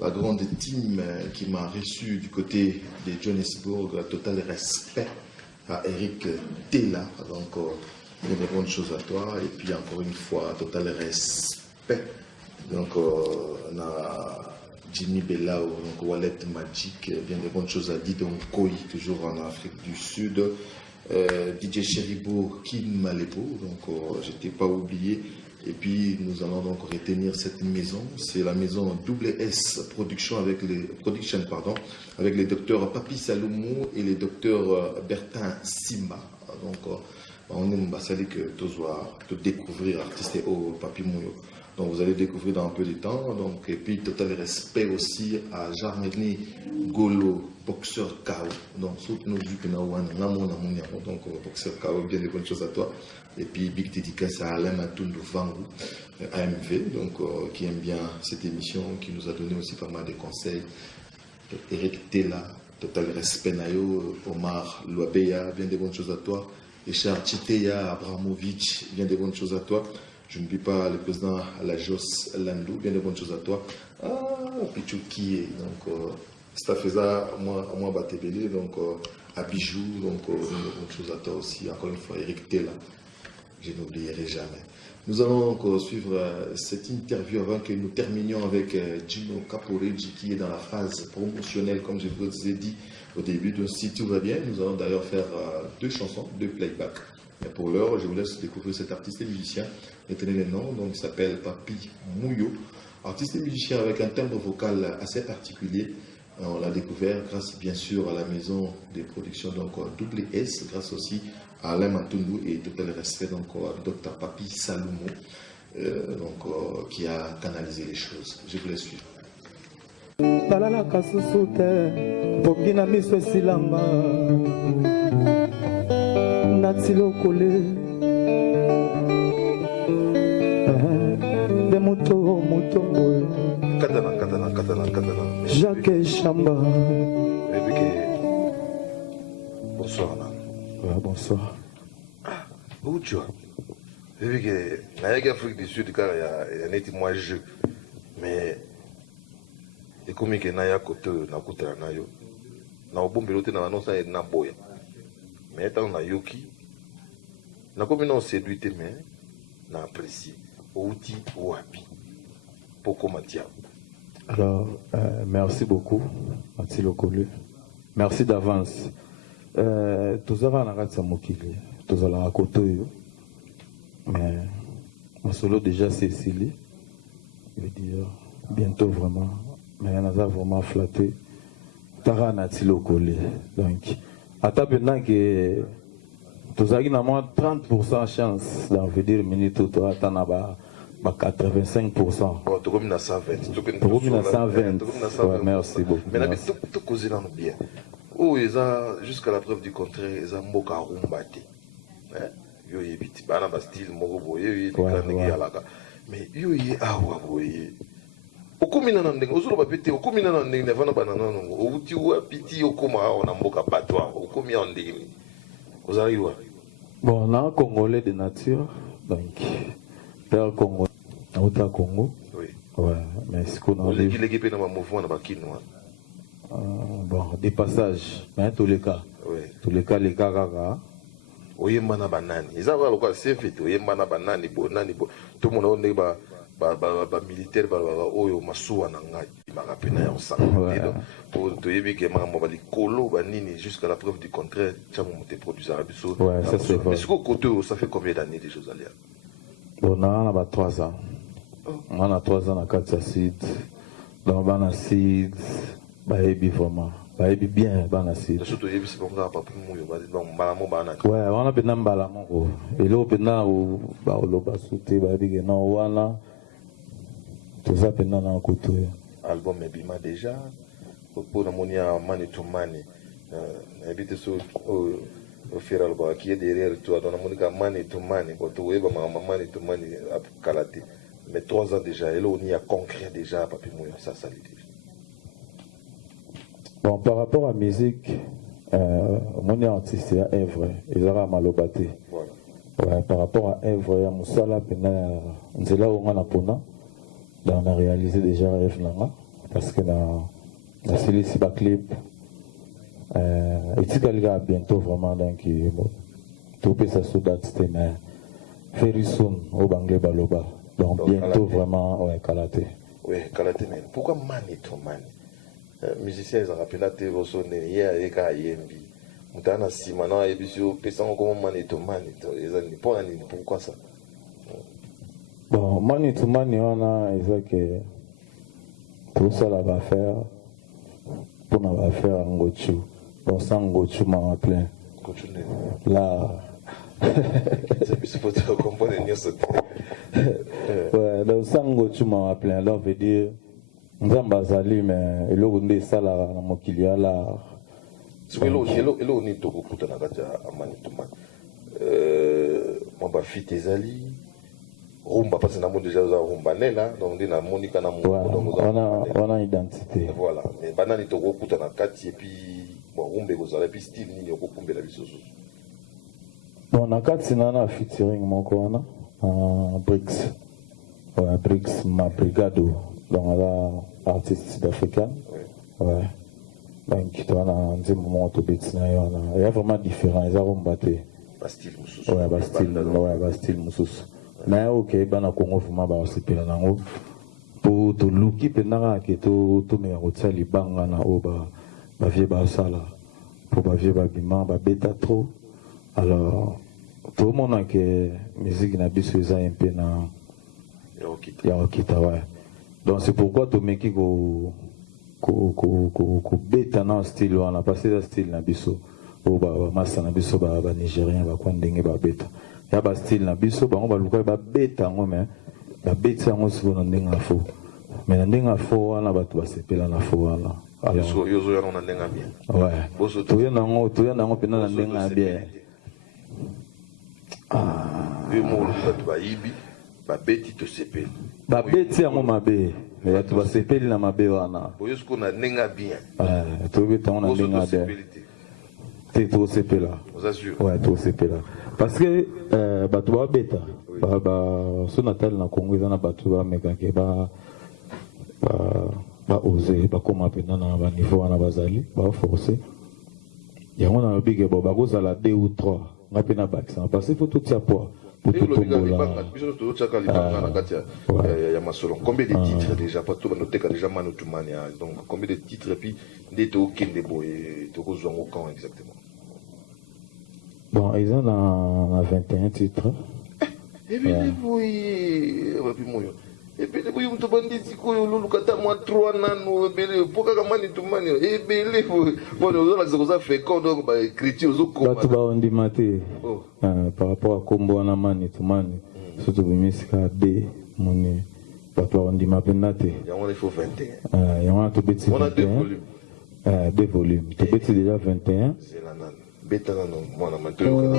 la grande team qui m'a reçu du côté de Johannesburg. Total respect à Eric Tella. Donc, bien des bonnes choses à toi. Et puis, encore une fois, total respect. Donc, on a Jimmy Belao, donc Wallet Magic. Bien des bonnes choses à Didon Koi, toujours en Afrique du Sud. DJ Cheribo, Kin Malebo. Donc, je ne t'ai pas oublié. Et puis, nous allons donc retenir cette maison. C'est la maison WS Production avec les docteurs Papi Salomo et les docteurs Bertin Simba. Donc, on aime que tu découvrir artiste au Papi Mouyo. Donc, vous allez découvrir dans un peu de temps. Donc, et puis, total respect aussi à Jarmeni Golo, boxeur KO. Donc, surtout nous dit que nous avons donc boxeur KO, bien des bonnes choses à toi. Et puis, big dédicace à Alain Matundu Vangu, AMV, donc, qui aime bien cette émission, qui nous a donné aussi pas mal de conseils. Eric Tella, total respect Nayo, Omar Luabeya, bien des bonnes choses à toi. Richard Chiteya Abramovic, bien des bonnes choses à toi. Je n'oublie pas le président Lajos Landou, bien des bonnes choses à toi. Pichouki, donc, Stafeza, moi, Batebele, donc, à Bijou, donc, bien des bonnes choses à toi aussi. Encore une fois, Eric Tella. Je n'oublierai jamais. Nous allons donc suivre cette interview avant que nous terminions avec Gino Caporeggi qui est dans la phase promotionnelle, comme je vous ai dit au début. Donc, si tout va bien, nous allons d'ailleurs faire 2 chansons, 2 playbacks. Et pour l'heure, je vous laisse découvrir cet artiste et musicien. Retenez le nom, donc il s'appelle Papi Mouyo. Artiste et musicien avec un timbre vocal assez particulier. On l'a découvert grâce bien sûr à la maison de production donc WS, grâce aussi à Alain Matundu et total respect donc Dr Papi Salomo qui a canalisé les choses. Je vous laisse suivre. Balala kasusute bongina miso silamba natilo kole de mutombo katana Jacques Chamba. Bonsoir. Ouais, bonsoir. Où tu vas? J'ai vu que dans l'Afrique du Sud, il y a un petit mois jeu. Mais, et comme il y a un côté, na kutara na yo. Na obombelote na nosa et na boya. Mais étant na yoki, na comme non séduite mais na apprécié. Outi wapi. Poko matia. Alors, merci beaucoup, Mathilde Kolu. Merci d'avance. Tous avons la rate Samokili, tous avons la côté, mais mon solo déjà c'est scellé. Je veux dire, bientôt vraiment, mais on a vraiment flatté. Tara Natilo Kolu. Donc, à ta maintenant que tous avons moins 30% chance d'en venir minute toi à Tanaba. 85%. Bon, tu as 120. Tu as 120. Ouais, merci beaucoup. Mais tu causes bien. Oh, jusqu'à la preuve du contraire, ils ont beaucoup à rumbater. Yo y est bana style moko mais yo y awa boye. Okumina na ndenge ozolo bapete okumina na ndenge na vana banana ngo outi wa piti okoma ona mboka patwa okomi en ndenge. Ozali wa. Bon, on a un Congolais de nature, donc père Congo. Au Congo. Oui. Ouais, mais ce qu'on a dit. Il y a un mouvement dans bon, des passages, mais tous les cas. Oui. Tous les cas, les gars. Oyembana banani. Ils ont quoi c'est fait. Oyembana banani, bonani, tout le monde est militaire, oyo masuwa na ngai. Il m'a rappelé na ensemble. Pour te dire que maman va colo banini jusqu'à la preuve du contraire. Tiens, on te produisera biso. Ouais, ça c'est vrai. Mais ce côté, ça fait combien d'années déjà Zalia? Bon, on a 3 ans. On a 3 ans à Katia Sid. Donc, on a Sid. Baébi vraiment. Baébi bien, on a Sid. Surtout, il y a des gens qui ouais, on a bien Balamon. Et là, on a Baoloba Souté, Baébi, non, on a. Tout ça, on a un côté. Album Ebima déjà. Pour la monia Mani to Mani. Habite sur. Au qui est derrière toi, dans la monica Mani to Mani, pour tout Mani to Mani à Kalate. Mais 3 ans déjà, et là on y a concret déjà, Papi Mouyo, ça l'idée. Bon, par rapport à la musique, mon artiste c'est à Evre, ils ont malobaté. Voilà. Ouais, par rapport à Evre, il y a Moussala, on est là où on a réalisé déjà Evre. parce que dans la série clip et tu vas bientôt vraiment donc tout peut ça sous date c'était mais very soon au Banglais Baloba donc bientôt vraiment ouais Kalaté. Oui, Kalaté, mais pourquoi Mani to Mani? Musicien, ils ont rappelé la télé, ils ont dit que Moutana Simana et puis pensant comment Mani to Mani, ils ont dit pourquoi ça? Bon, Mani to Mani, on a dit que tout ça va faire pour nous faire un gochu. Bon, sans gochu, m'a plein. Là. Il faut te comprendre, il y a ce ouais, donc sans gochu, m'a plein. Alors, veut dire, nous avons basali, mais il y a des salaires dans mon kilia là. Il y a des toko kuta na gaja amani to Mani. Moi, bah, fit tes alliés. Rumba parce que nous avons déjà rumba là donc on a Monica na on a identité voilà mais banani to kokuta na kati et puis bon rumba kozala puis style nini okokumbela biso so bon na kati na featuring moko wana Brix ouais Brix ma brigado donc là artiste sud-africain ouais donc qui tourne en un moment to beats na yo il y a vraiment différent ils ont rumba te style mususu ouais style mususu mais ok bana Congo vraiment ba osepela nango pour to luki pendanga ke to me rotia libanga na oba ba vie ba sala pour ba vie ba bima ba beta trop alors tout le monde que musique na biso eza un peu na ya okita ouais donc c'est pourquoi to meki ko beta na style wana parce que style na biso oba masa na biso ba nigérien ba kwa ndenge ba beta ya ba style na biso bango baluka ba beta ngo mais ba beta ngo siko na ndenga fo mais na ndenga fo wana bato basepela na fo wana alors yozo ya na ndenga bien ouais to ya nango pena na ndenga bien mo bato ba yibi ba beti to sepela ba beti yango mabe ya to basepeli na mabe wana boyo siko na ndenga bien to beta ngo na ndenga bien c'est tout sepela ouais tout sepela parce que bato ba beta so natal na Congo eza na bato ba mekake ba oser ba koma pena na ba niveau wana bazali ba forcer yango na bige bo ba kozala 2 ou 3 ngapi na vaccin parce que faut tout ça pour tout tombola biso to chaka libanga na kati ya masolo combien de titres déjà pas tout noter que déjà Mani to Mani donc combien de titres et puis ndeto kende boye to kozwa ngo quand exactement. Bon, ils ont 21 titres. Et puis, et puis, vous te bandez, moi 3 nanos, pourquoi Mani to Mani, et bien, vous avez fait quoi, donc, écriture, vous avez par rapport à Combo na Mani to Mani, surtout le musique à B, mon on dit ma penate. Il faut 21. Il y a 2 volumes. 2 volumes. Tu peux déjà 21. C'est la nana. Beta na mwana mantoyo kana.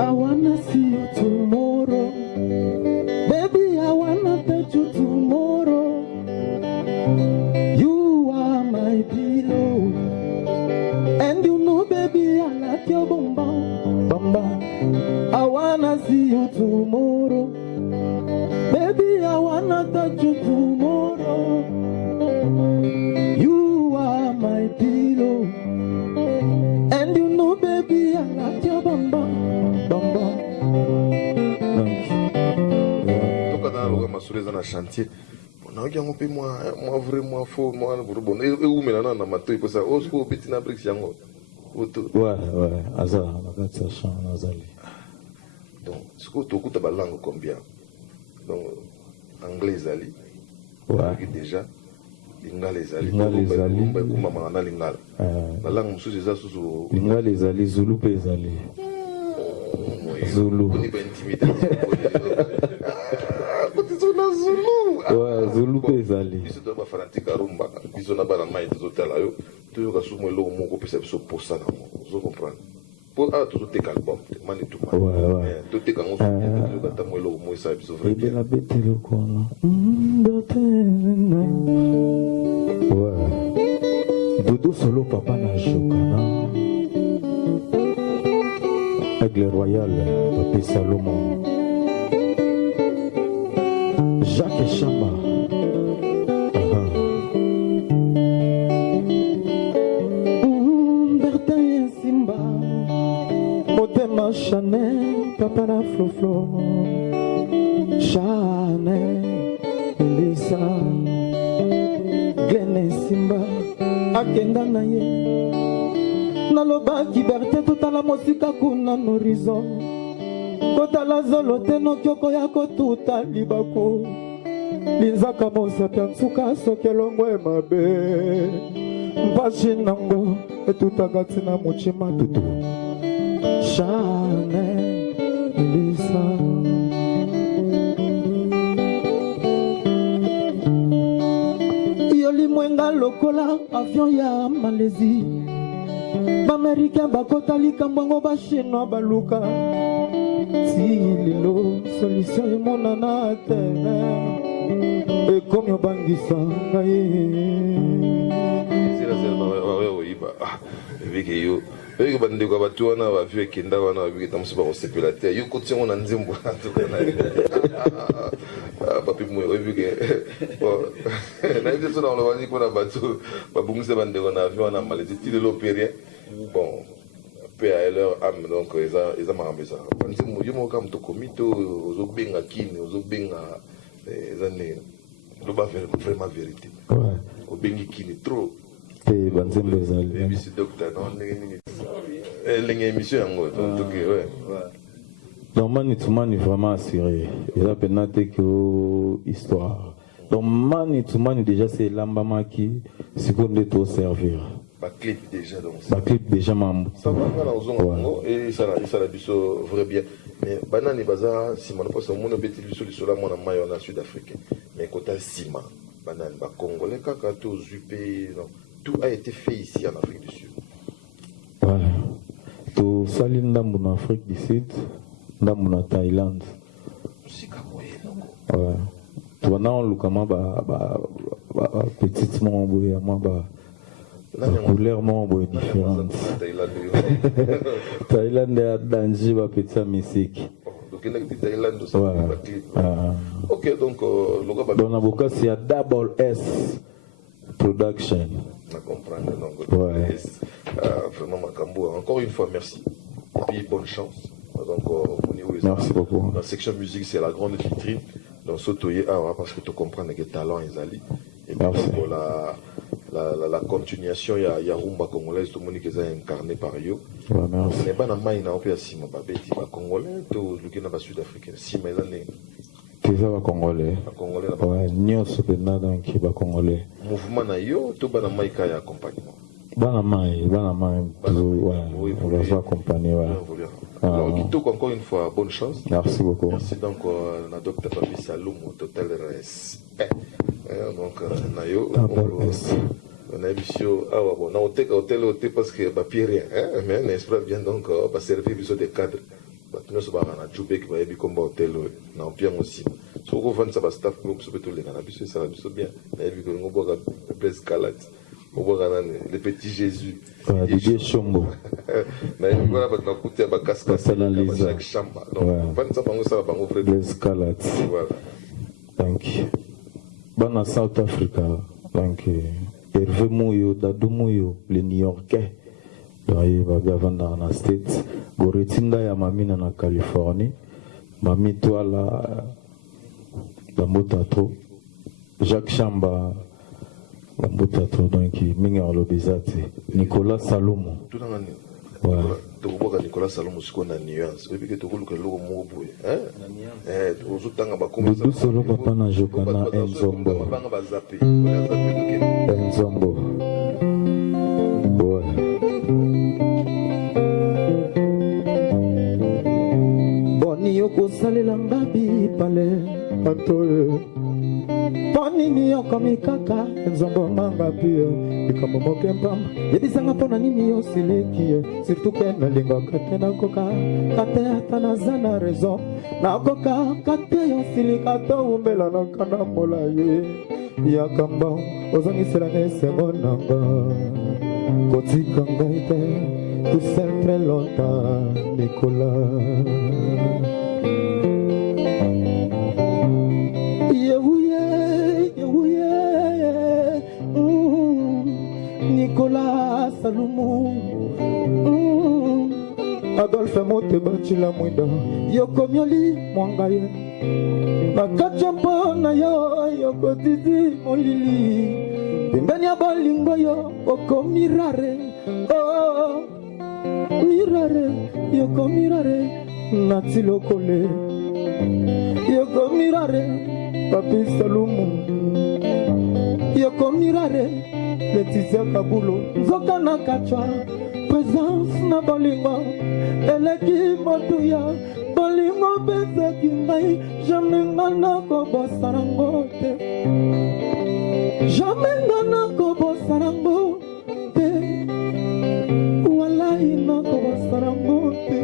I wanna see you tomorrow. Baby, I wanna touch you tomorrow. You are my pillow. And you know, baby, I like your bum bum. I wanna see you tomorrow. Baby, I wanna touch you tomorrow. You are my pillow. And you know, baby, I like your bum bum. Toka na loga masuleza na chantier. Na okia ngope moi vrai moi faux moi bon et où melana na matoi pour ça osko petit na brix yango. Ouais, azar na katsa chan azali. Donc, ce que tu écoutes la langue combien? Donc, anglais zali. Ouais. Déjà, lingala zali. Lingala. La langue musu déjà sous. Lingala zali, Zulu pe zali. Zulu. On est pas intimidé. Ouais, Zulu pe zali. Biso to ba fanatique rumba. Biso na ba na mai to tala yo. To yo ka sumo lo moko pesa biso posa na mo. Vous comprenez? Pour tout tes albums, Mani to Mani. Ouais. Tout tes canons, tout tes moi le moi ça biso vrai. Et la bête le kono. Ouais. Dodo solo papa na jokana. Aigle Royal, Papi Salomon, Jacques Chamba, Bertin Simba, Motema Chanel, Papa la Floflo, Chanel, Elisa, Glenn Simba, Akenda Naye. Naloba liberté totala mosika kuna horizon kotala zolo te nokioko yako tuta libako linzaka mosapya nsuka soki elongo mabe mpasi nango etutaka ntina mochima tutu Chanel Elisa yoli mwenga lokola avion ya Malaisie Américain bakota likambango ba chinois baluka si lilo solution emonana te ekomi obangisa ngai evike yo evike bandeko bato wana bavio ekenda wana babiki tamoso bakosepela te yo koti yango na nzembo papi moyo evike nayebi so na olobani mpona bato babungisa bandeko na avion wana Malaisie ti lelo pe rien bon paix à leur âme donc ils ont marre ça parce que moi mo kam to komito ozo benga kini ozo benga ezane lo ba vraiment vérité ouais o bengi kini trop et banzembe ezali et c'est docteur non lenga émission yango donc ouais donc Mani vraiment assuré il a penaté que histoire donc Mani déjà c'est l'ambamaki seconde to servir clip déjà donc ça clip déjà mambo ça va dans zone et ça la biso vrai bien mais banani baza si mon poste mon beti biso lisola mona mayo na sud-africain mais côté sima banani ba congolais kaka to zupe non tout a été fait ici en Afrique du Sud ouais to salinda en Afrique du Sud ndambu na Thaïlande sika moyen noko ouais to na lukama ba petite mon boya moi ba la couleur est différente. Thaïlande est danger va petit musique. Donc il est Thaïlande aussi. Ok donc dans l'avocat c'est à Double S Production. On comprend donc. Ouais. Vraiment Makambo encore une fois merci et puis bonne chance. Donc merci beaucoup. La section musique c'est la grande vitrine. Donc Sotoye parce que tu comprends que talent est ali. Et puis la continuation, il y a Rumba congolaise, tout le monde qui est incarné par eux. Merci. Mais pas dans maïna au pays si ma babeti ba congolais, tout le qui n'a pas sud-africain. Si mais là tu vas congolais. Congolais là. Ouais, nios pena donc qui va congolais. Mouvement na yo, tout ba na maïka ya accompagnement. Bana mai, ouais, on va s'accompagner, ouais. Alors, Kitoko, encore une fois, bonne chance. Merci beaucoup. Merci donc à Dr Papi Salomon, total respect. Donc, Nayo, on a vu on a hôtel parce que papier rien, mais n'est-ce pas bien donc, on va servir des cadres. Nous sommes à Djoubé qui va y comme hôtel, on a bien aussi. Si on va faire ça, staff, on peut tout les canabis, ça va bien. On a vu que nous avons des escalades. Le petit Jésus. Didier Chombo. L'escalade. Donc, dans South Africa, donc, Hervé Mouyo, Dadou Mouyo, les New Yorkais, il va dans la States, Goretinda ya mami na Californie, mami toi la motato, Jacques Chamba. Donc, Nicolas Salomon. Ouais. Nicolas Salomon, c'est qu'on a nuance. Et puis que tu roules que l'eau mot bouille. Doudou Solo Papa na Jokana Enzombo. Enzombo. Ouais. Boni yoko salela mbabi pale. Antoye. Nini yoko mikaka nzombo manga pia likambo mokemba yebisanga pona nini yo sileki surtout que na linga katena koka kate atana zana raison na koka kate yo silika to umbela na kana molaye yakamba ozangisela nese monanga kotika ngaite tout seul très longtemps, Nicolas. Nicolas Salomon, Adolphe Motebachila Mwida, Yoko Mioli Mwangaye, Bakachapa na yo, Yoko Didi Molili, Bimbania Balingo yo, Oko Mirare, oh, Mirare, Yoko Mirare, Natilo Kole, Yoko Mirare, Papi Salomon, Yoko Mirare, Laetitia Kabulo, Zoka na Kachwa, présence na Bolingo, Eleki Motuya, Bolingo Beza Kimbai, jamais ngana ko bosarango te, jamais ngana ko bosarango te, wallahi na ko bosarango te,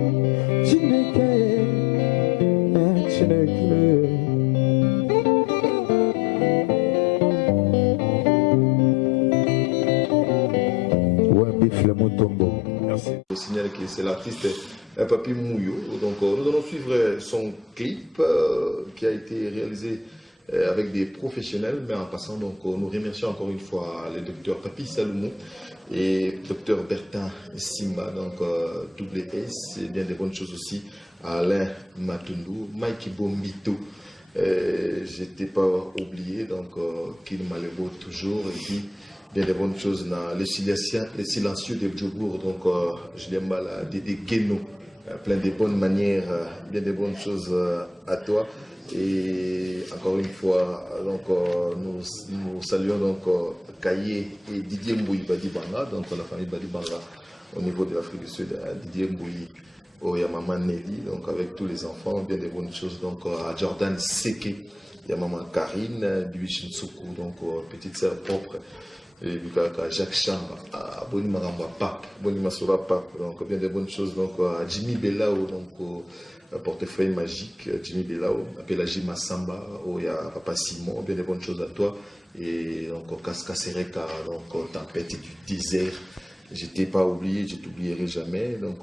Chineke, Chineke. Merci. Je signale que c'est l'artiste Papi Mouyo. Donc nous allons suivre son clip qui a été réalisé avec des professionnels, mais en passant, donc nous remercions encore une fois le docteur Papi Salomon et docteur Bertin Simba, donc double S, et bien des bonnes choses aussi à Alain Matundu, Mike Bombito. J'étais pas oublié, donc qu'il m'a le beau toujours, et puis bien des bonnes choses dans les silencieux de Djobour, donc Julien Bala, Dédé Guéno, plein de bonnes manières, bien des bonnes choses à toi. Et encore une fois, donc nous saluons donc Kaye et Didier Mbouyi Badibanga, donc la famille Badibanga au niveau de l'Afrique du Sud, Didier Mbouyi au Yamaman Nelly, donc avec tous les enfants, bien des bonnes choses, donc à Jordan Seke, Yamaman Karine, Duichin Soukou, donc petite sœur propre. Et Jacques Chamba, à Bonima Ramba Pape, Bonima Sova Pape, donc bien des bonnes choses, donc à Jimmy Belao, donc portefeuille magique, Jimmy Belao, appelé Jima Samba, il y a Papa Simon, bien des bonnes choses à toi, et donc Kaska Sereka, donc tempête du désert, je t'ai pas oublié, je t'oublierai jamais, donc